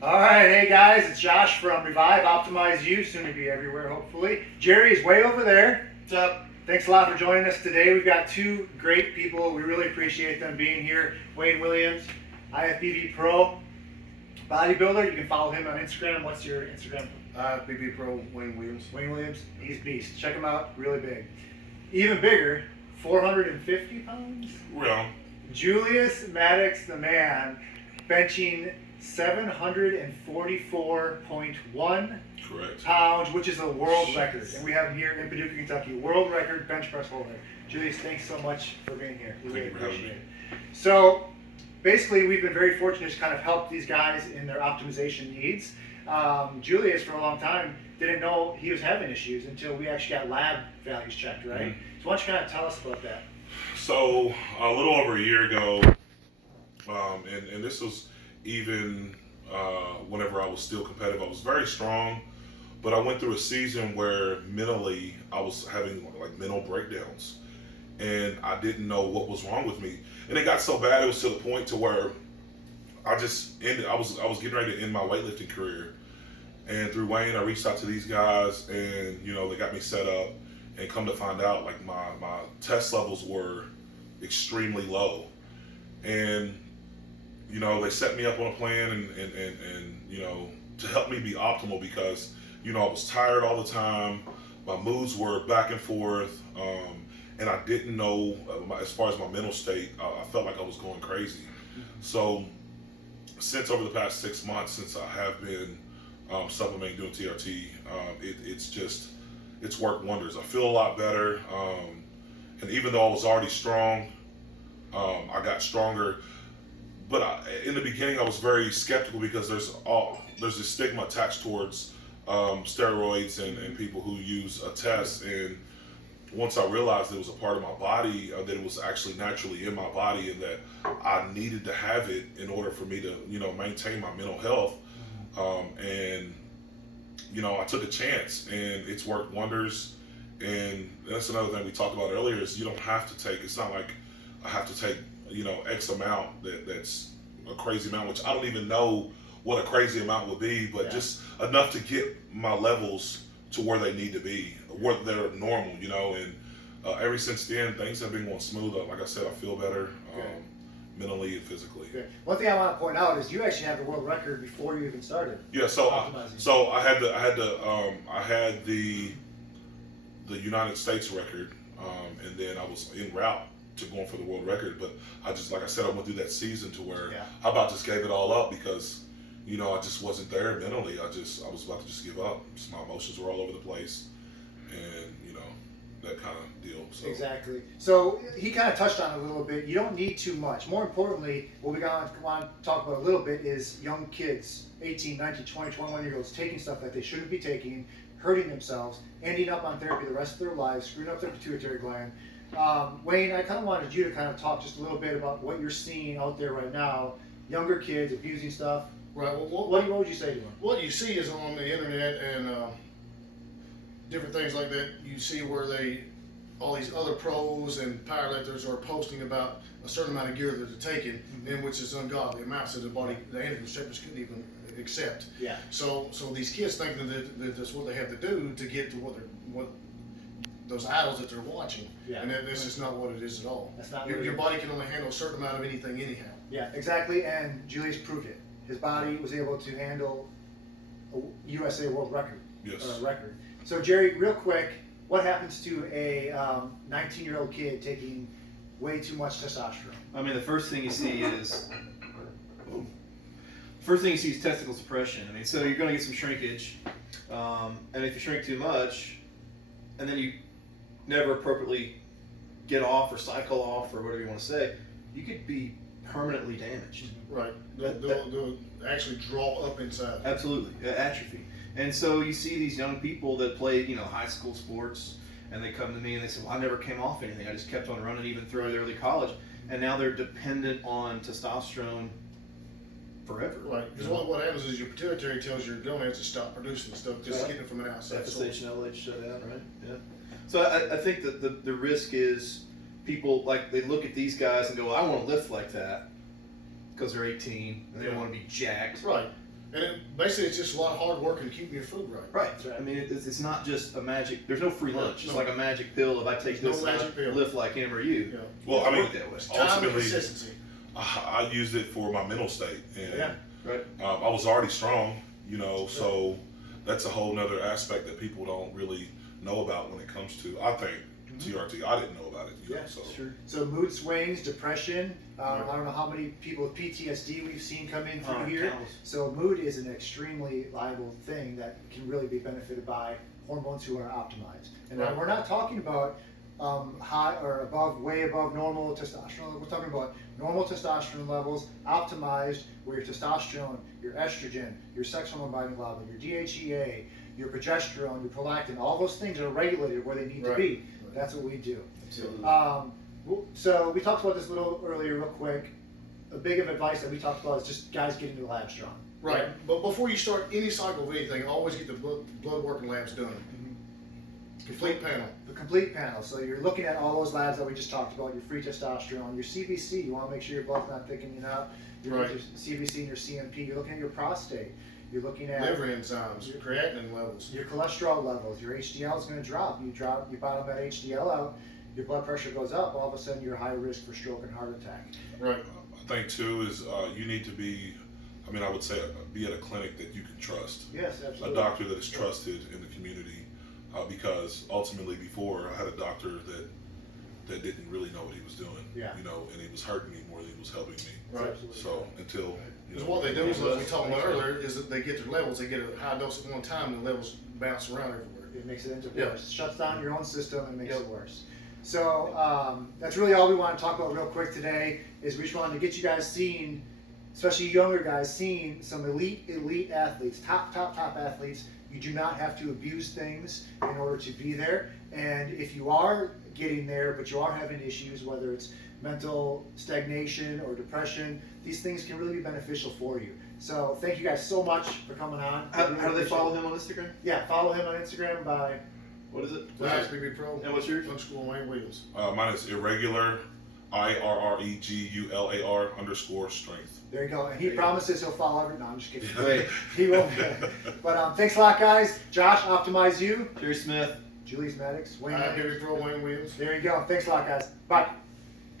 All right, hey guys, it's Josh from Revive Optimize You, soon to be everywhere, hopefully. Jerry is way over there. What's up? Thanks a lot for joining us today. We've got two great people. We really appreciate them being here. Wayne Williams, IFBB Pro bodybuilder. You can follow him on Instagram. What's your Instagram? BB Pro Wayne Williams. Wayne Williams. He's beast. Check him out. Really big. Even bigger, 450 pounds. Well, Julius Maddox, the man, benching 744.1 correct. pounds, which is a world record. And we have him here in Paducah, Kentucky. World record bench press holder. Julius, thanks so much for being here. We really appreciate it. So, basically, we've been very fortunate to kind of help these guys in their optimization needs. Julius, for a long time, didn't know he was having issues until we actually got lab values checked, right? Mm-hmm. So why don't you kind of tell us about that? So, a little over a year ago, and this was even whenever I was still competitive, I was very strong, but I went through a season where mentally I was having like mental breakdowns, and I didn't know what was wrong with me. And it got so bad, it was to the point to where I just ended. I was getting ready to end my weightlifting career, and through Wayne, I reached out to these guys, and they got me set up. And come to find out, like my test levels were extremely low, and they set me up on a plan and to help me be optimal because I was tired all the time, my moods were back and forth, and I didn't know as far as my mental state. I felt like I was going crazy. So since over the past 6 months, since I have been supplementing, doing TRT, it's worked wonders. I feel a lot better, and even though I was already strong, I got stronger. But in the beginning, I was very skeptical because there's this stigma attached towards steroids and people who use a test. And once I realized it was a part of my body, that it was actually naturally in my body, and that I needed to have it in order for me to maintain my mental health, and I took a chance, and it's worked wonders. And that's another thing we talked about earlier is you don't have to take. It's not like I have to take X amount that's a crazy amount, which I don't even know what a crazy amount would be, but just enough to get my levels to where they need to be, where they're normal, and ever since then things have been going smooth. Like I said, I feel better. Mentally and physically. Good. One thing I want to point out is you actually have the world record before you even started. Yeah, so I had the United States record, and then I was en route to going for the world record. But I just, like I said, I went through that season to where I about just gave it all up because I just wasn't there mentally. I was about to just give up. Just my emotions were all over the place, and that kind of deal. So. Exactly. So he kind of touched on it a little bit. You don't need too much. More importantly, what we want to talk about a little bit is young kids, 18, 19, 20, 21-year-olds, taking stuff that they shouldn't be taking, hurting themselves, ending up on therapy the rest of their lives, screwing up their pituitary gland. Wayne, I kind of wanted you to kind of talk just a little bit about what you're seeing out there right now. Younger kids abusing stuff. Right. Well, What would you say to them? what you see is on the internet and different things like that. You see where all these other pros and powerlifters are posting about a certain amount of gear that they're taking, and which is ungodly amounts that the endocrine receptors couldn't even accept. Yeah. So these kids think that that's what they have to do to get to what those idols that they're watching. Yeah. And this is not what it is at all. That's not Your body can only handle a certain amount of anything anyhow. Yeah, exactly. And Julius proved it. His body was able to handle a USA world record. Yes. Record. So Jerry, real quick, what happens to a 19-year-old kid taking way too much testosterone? I mean, the first thing you see is testicle suppression. I mean, so you're going to get some shrinkage, and if you shrink too much, and then you never appropriately get off or cycle off or whatever you want to say, you could be permanently damaged. Right. They'll actually draw up inside. Absolutely, atrophy. And so you see these young people that played, high school sports, and they come to me and they say, well, I never came off anything. I just kept on running even through early college. And now they're dependent on testosterone forever. Right. Because what happens is your pituitary tells your gonads to stop producing stuff, just getting it from an outside source. FSH and LH shut down, right? Yeah. So I think that the risk is people, like, they look at these guys and go, I want to lift like that because they're 18 and they want to be jacked. Right. And basically, it's just a lot of hard work and keeping your food right. Right. That's right. I mean, it's not just a magic. There's no free lunch. It's No. like a magic pill. If I take There's this, no I magic pill. lift like him or you. Yeah. Well, I mean, Work that way. Time and ultimately, consistency. I used it for my mental state, and Yeah. Right. I was already strong, so that's a whole nother aspect that people don't really know about when it comes to, I think, TRT. I didn't know about it, Yeah, so. Sure. So mood swings, depression. I don't know how many people with PTSD we've seen come in through here. Countless. So mood is an extremely liable thing that can really be benefited by hormones who are optimized. And now Right. we're not talking about high or above, way above normal testosterone. We're talking about normal testosterone levels optimized, where your testosterone, your estrogen, your sex hormone binding globulin, your DHEA, your progesterone, your prolactin, all those things are regulated where they need to Right. be. That's what we do. Absolutely. So we talked about this a little earlier, real quick. A big of advice that we talked about is just guys getting to the lab strong. Right. But before you start any cycle of anything, always get the blood work and labs done. Complete panel. The complete panel. So you're looking at all those labs that we just talked about, your free testosterone, your CBC, you want to make sure your blood's not thickening up, your Right. CBC and your CMP, you're looking at your prostate, you're looking at Liver enzymes, your creatinine levels. your cholesterol levels, your HDL is going to drop. You bottom that HDL out, your blood pressure goes up, all of a sudden you're high risk for stroke and heart attack. Right. I think too is you need to be, I would say be at a clinic that you can trust. Yes, A absolutely. doctor that is trusted in the community, because ultimately before I had a doctor that didn't really know what he was doing. Yeah. And he was hurting me more than he was helping me. Right. Absolutely. So until Because what they do is, like we talked about earlier, is that they get their levels, they get a high dose at one time, and the levels bounce around everywhere. It makes it into Yeah. worse. Shuts down your own system and makes Yep. it worse. So that's really all we want to talk about real quick today. Is we just wanted to get you guys seeing, especially younger guys, seeing some elite athletes, top athletes. You do not have to abuse things in order to be there. And if you are getting there, but you are having issues, whether it's mental stagnation or depression, these things can really be beneficial for you. So thank you guys so much for coming on. How do they follow him on Instagram? Yeah, follow him on Instagram by What is it? ISBB Pro. And what's yours? _ Wayne Williams. mine is irregular, IRREGULAR_strength. There you go. And he promises he'll follow every. No, I'm just kidding. Wait. He won't. But thanks a lot, guys. Josh, Optimize You. Jerry Smith. Julius Maddox. Wayne. ISBB Pro Wayne Williams. There you go. Thanks a lot, guys. Bye.